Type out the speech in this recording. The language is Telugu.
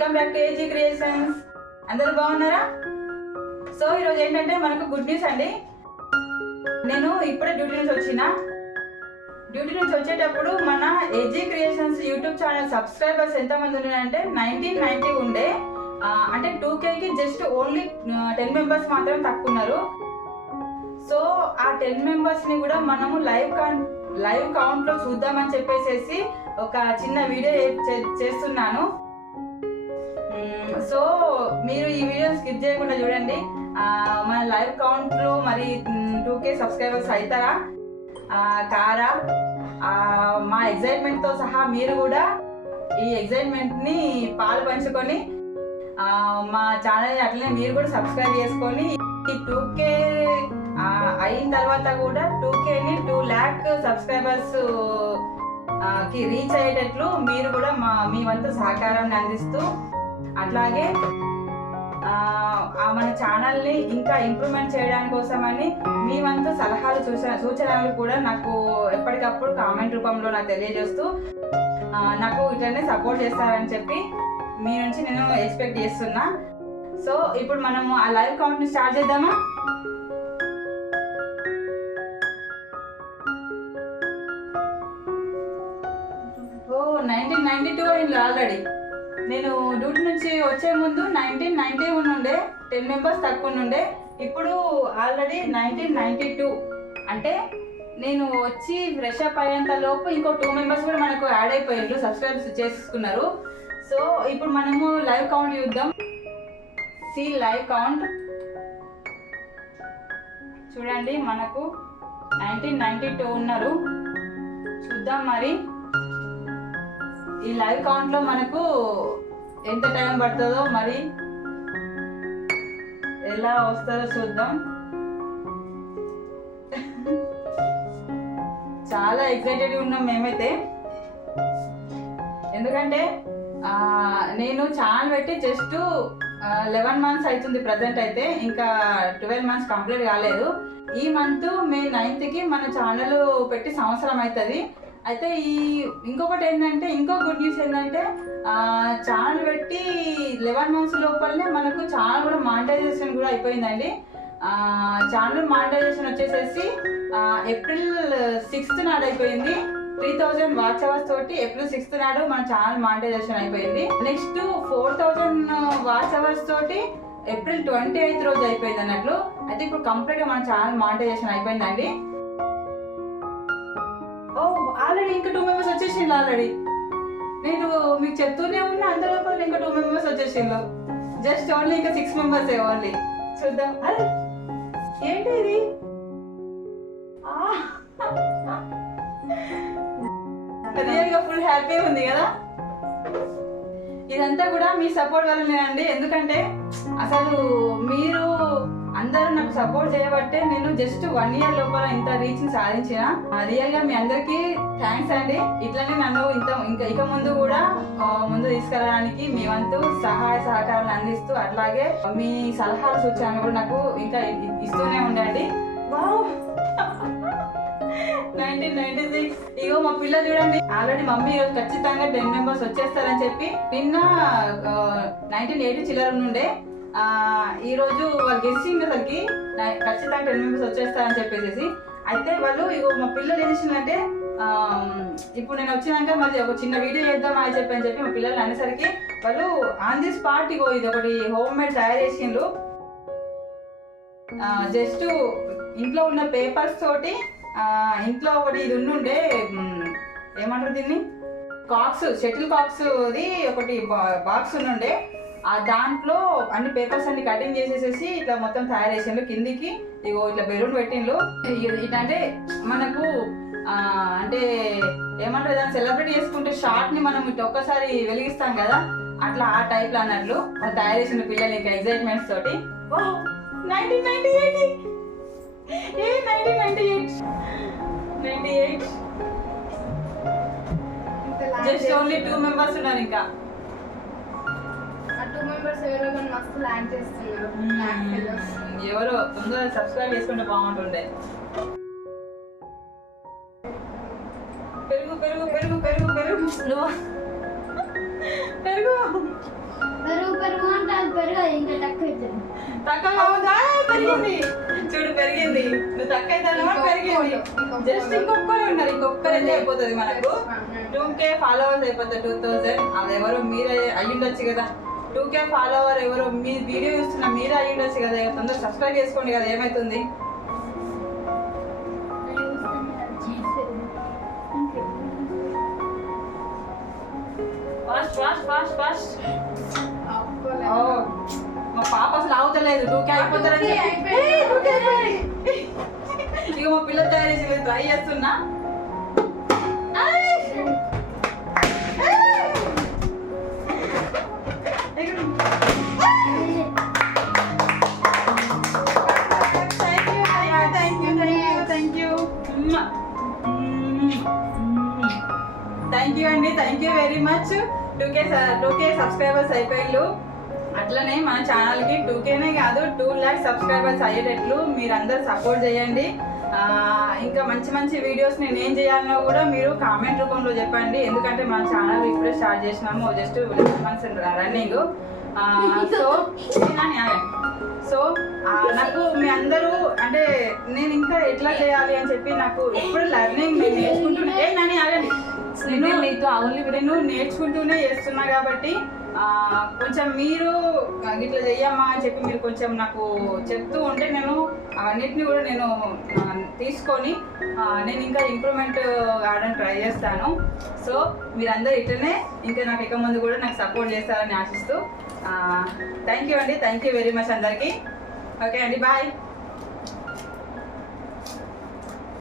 Welcome back to AG creations. అందరూ బాగున్నారా? సో ఈరోజు ఏంటంటే మనకు గుడ్ న్యూస్ అండి. నేను ఇప్పుడే డ్యూటీ నుంచి వచ్చేటప్పుడు మన AG creations YouTube channel subscribers ఎంతమంది ఉన్నారంటే 1990 ఉండే. అంటే 2Kకి జస్ట్ ఓన్లీ 10 మెంబర్స్ మాత్రమే తక్కువ ఉన్నారు. సో ఆ 10 మెంబర్స్ని కూడా మనము లైవ్ కౌంట్లో చూద్దామని చెప్పేసి ఒక చిన్న వీడియో చేస్తున్నాను. సో మీరు ఈ వీడియో స్కిప్ చేయకుండా చూడండి. మన లైవ్ కౌంట్లో మరి 2K సబ్స్క్రైబర్స్ అవుతారా కారా? మా ఎగ్జైట్మెంట్తో సహా మీరు కూడా ఈ ఎగ్జైట్మెంట్ని పాలు పంచుకొని మా ఛానల్ని అట్లనే మీరు కూడా సబ్స్క్రైబ్ చేసుకొని ఈ 2K అయిన తర్వాత కూడా 2Kని 2 lakh సబ్స్క్రైబర్స్ కి రీచ్ అయ్యేటట్లు మీరు కూడా మీ వంతు సహకారాన్ని అందిస్తూ అట్లాగే మన ఛానల్ని ఇంకా ఇంప్రూవ్మెంట్ చేయడానికి కోసమని మీ వంతు సలహాలు సూచనలు కూడా నాకు ఎప్పటికప్పుడు కామెంట్ రూపంలో నాకు తెలియజేస్తూ నాకు ఇట్లనే సపోర్ట్ చేస్తారని చెప్పి మీ నుంచి నేను ఎక్స్పెక్ట్ చేస్తున్నా. సో ఇప్పుడు మనము ఆ లైవ్ కౌంట్ని స్టార్ట్ చేద్దామా? ఓ 1992 అయింది ఆల్రెడీ. నేను డ్యూటీ నుంచి వచ్చే ముందు 1991 ఉండే, 10 మెంబర్స్ తక్కువ ఉండే. ఇప్పుడు ఆల్రెడీ 1992 అంటే నేను వచ్చి ఫ్రెష్ అప్ అయ్యేంత లోపు ఇంకో 2 మెంబర్స్ కూడా మనకు యాడ్ అయిపోయారు, సబ్స్క్రైబ్ చేసుకున్నారు. సో ఇప్పుడు మనము లైవ్ కౌంట్ చూద్దాం. సి లైవ్ కౌంట్ చూడండి, మనకు 1992 ఉన్నారు. చూద్దాం మరి ఈ లైవ్ కౌంట్లో మనకు ఎంత టైం పడుతుందో, మరి ఎలా వస్తుందో చూద్దాం. చాలా ఎక్సైటెడ్గా ఉన్నాం మేమైతే. ఎందుకంటే నేను ఛానల్ పెట్టి జస్ట్ 11 months అవుతుంది ప్రజెంట్ అయితే, ఇంకా 12 months కంప్లీట్ కాలేదు. ఈ మంత్ మే 9th మన ఛానల్ పెట్టి సంవత్సరం అవుతుంది. అయితే ఇంకొకటి ఏంటంటే, ఇంకో గుడ్ న్యూస్ ఏంటంటే ఛానల్ పెట్టి 11 months లోపలనే మనకు ఛానల్ కూడా మానిటైజేషన్ కూడా అయిపోయిందండి. ఛానల్ మానిటైజేషన్ వచ్చేసేసి April 6th నాడు అయిపోయింది. 3000 వాచ్ అవర్స్ తోటి April 6th నాడు మన ఛానల్ మానిటైజేషన్ అయిపోయింది. నెక్స్ట్ 4000 వాచ్ అవర్స్ తోటి April 28th రోజు అయిపోయింది అన్నట్లు. అయితే ఇప్పుడు కంప్లీట్గా మన ఛానల్ మానిటైజేషన్ అయిపోయిందండి. ఓ ఆల్రెడీ ఇంకా 2 మెంబర్స్ వచ్చేసిండ్రు. ఆల్రెడీ నేను మీకు చెప్తూనే ఉన్నా, అంతలోపల ఇంకా 2 మెంబర్స్ వచ్చేసిండ్రు. జస్ట్ ఓన్లీ ఇంకా 6 మెంబర్స్ ఓన్లీ. చూద్దాం. అరే ఏంటి ఇది? రియల్గా ఫుల్ హ్యాపీ ఉంది కదా. ఇదంతా కూడా మీ సపోర్ట్ వల్లనేనండి. ఎందుకంటే అసలు మీరు అందరూ నాకు సపోర్ట్ చేయబట్టే నేను జస్ట్ 1 year లోపల ఇంత రీచ్ని సాధించిన. రియల్గా మీ అందరికీ థ్యాంక్స్ అండి. ఇట్లనే నన్ను ఇక ముందు కూడా ముందు తీసుకెళ్ళడానికి మీ వంతు సహాయ సహకారాలు అందిస్తూ అట్లాగే మీ సలహాలు సూచనలు కూడా నాకు ఇంకా ఇస్తూనే ఉండండి. వావ్ 1996. ఇగో మా పిల్లలు చూడండి, ఆల్రెడీ మమ్మీ ఈరోజు ఖచ్చితంగా 10 మెంబర్స్ వచ్చేస్తారని చెప్పి నిన్న 1980 చిల్లర నుండే ఈ రోజు వాళ్ళు గెస్సింగ్ అసలుకి ఖచ్చితంగా 10 మెంబర్స్ వచ్చేస్తారని చెప్పేసి. అయితే వాళ్ళు ఇగో మా పిల్లలు ఏం చేసిందంటే, ఇప్పుడు నేను వచ్చినాక మరి ఒక చిన్న వీడియో చేద్దాం అని చెప్పి మా పిల్లలు అనేసరికి వాళ్ళు ఆన్ ది స్పాట్ ఇగో ఇది ఒకటి హోమ్ మేడ్ తయారు చేసిండ్రు. జస్ట్ ఇంట్లో ఉన్న పేపర్స్ తోటి ఇంట్లో ఒకటి ఇది ఉండే ఏమంటారు దీన్ని, కాక్స్, షటిల్ కాక్స్ ది ఒకటి బాక్స్ ఉండే. దాంట్లో అన్ని పేపర్స్ అన్ని కటింగ్ చేసేసేసి ఇట్లా మొత్తం తయారు చేసిండ్రు. కిందికి ఇగో ఇట్లా బెలూన్ పెట్టిండ్రు. ఇట్లంటే మనకు అంటే ఏమంటారు, దాన్ని సెలబ్రేట్ చేసుకుంటే షార్ట్ ని మనం ఇట్లా ఒక్కసారి వెలిగిస్తాం కదా, అట్లా ఆ టైప్ లో అన్నట్లు తయారు చేసిన పిల్లలు ఇంకా ఎగ్జైట్మెంట్స్ తోటి. 1998 జస్ట్ ఓన్లీ 2 మెంబర్స్ ఉన్నారు. ఇంకా 2 మెంబర్స్ ఎవరో మస్తు ప్లాన్ చేస్తున్నారు. ఎవరో తొందరగా సబ్స్క్రైబ్ చేసుకుంటే బాగుంటుండే. పెరుగు పెరుగు పెరుగు పెరుగు పెరుగు పెరుగు పెరుగు అంటే అది పెరుగు ఇంకా తక్కువ అవుతుంది. తక్కువ అవుదా? పెరిగింది చూడు, పెరిగింది. నువ్వు తక్కువ అవుతానో పెరిగింది. జస్ట్ ఇంకొకరు ఉన్నారు, ఇంకొకరు అయితే అయిపోతుంది మనకు. 2K ఫాలోవర్స్ అయిపోతుంది. 2000 అది ఎవరు మీరే అయ్యుండొచ్చు కదా. 2K ఫాలోవర్ ఎవరు మీ వీడియో చూస్తున్నా మీరే అయ్యుండొచ్చు కదా. తొందర సబ్స్క్రైబ్ చేసుకోండి కదా, ఏమవుతుంది. Fast fast fast fast. మా పాప అసలు ఆగుతలేదు. 2K అయిపోతారని చెప్పి. 2K అయిపోయింది. ఇక మా పిల్ల తయారు చేసి ట్రై చేస్తున్నా. థ్యాంక్ యూ అండి, thank you very much. 2K subscribers అయిపోయారు. అట్లనే మన ఛానల్కి 2Kనే కాదు 2 lakhs సబ్స్క్రైబర్స్ అయ్యేటట్లు మీరందరూ సపోర్ట్ చేయండి. ఇంకా మంచి మంచి వీడియోస్ నేను ఏం చేయాలనో కూడా మీరు కామెంట్ రూపంలో చెప్పండి. ఎందుకంటే మన ఛానల్ ఇప్పుడే స్టార్ట్ చేసినాము, జస్ట్ 11 months రన్నింగ్. సో నాకు మీ అందరూ అంటే నేను ఇంకా ఎట్లా చేయాలి అని చెప్పి నాకు ఇప్పుడు లెర్నింగ్ నేను నేర్చుకుంటూనే నేను నేర్చుకుంటూనే చేస్తున్నా కాబట్టి కొంచెం మీరు ఇట్లా చెయ్యమ్మా అని చెప్పి మీరు కొంచెం నాకు చెప్తూ ఉంటే నేను అన్నిటిని కూడా నేను తీసుకొని నేను ఇంకా ఇంప్రూవ్మెంట్ కావడానికి ట్రై చేస్తాను. సో మీరందరూ ఇట్లనే ఇంకా నాకు ఇక ముందు కూడా నాకు సపోర్ట్ చేస్తారని ఆశిస్తూ థ్యాంక్ యూ అండి, థ్యాంక్ యూ వెరీ మచ్ అందరికీ. ఓకే అండి, బాయ్.